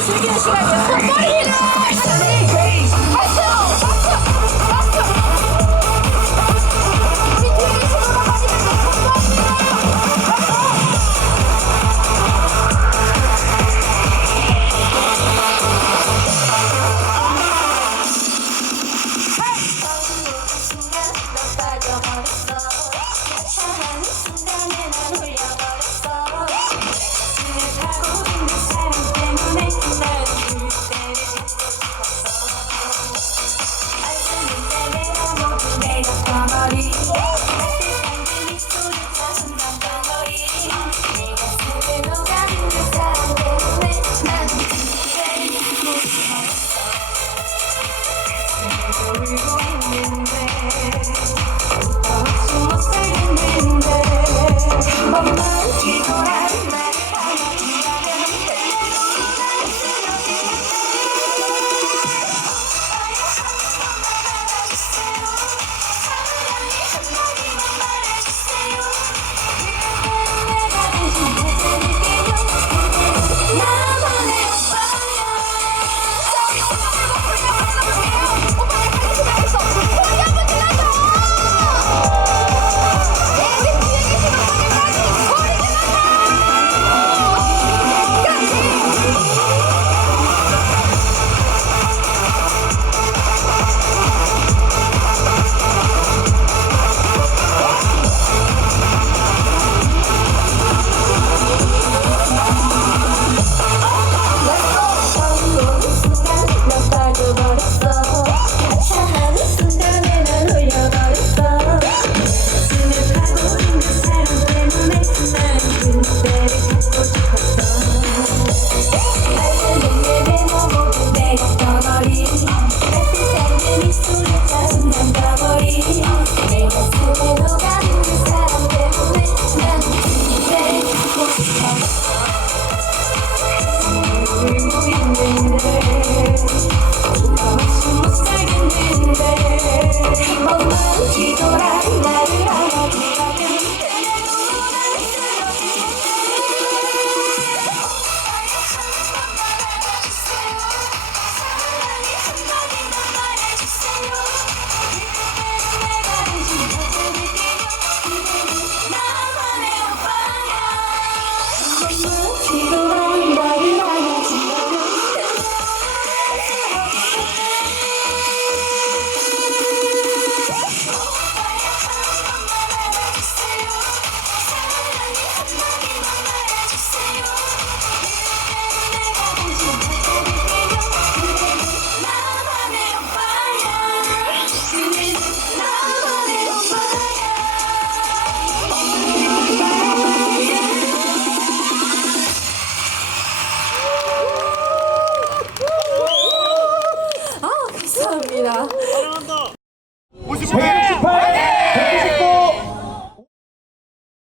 十九十八点 Thank you, baby, が。なるほど。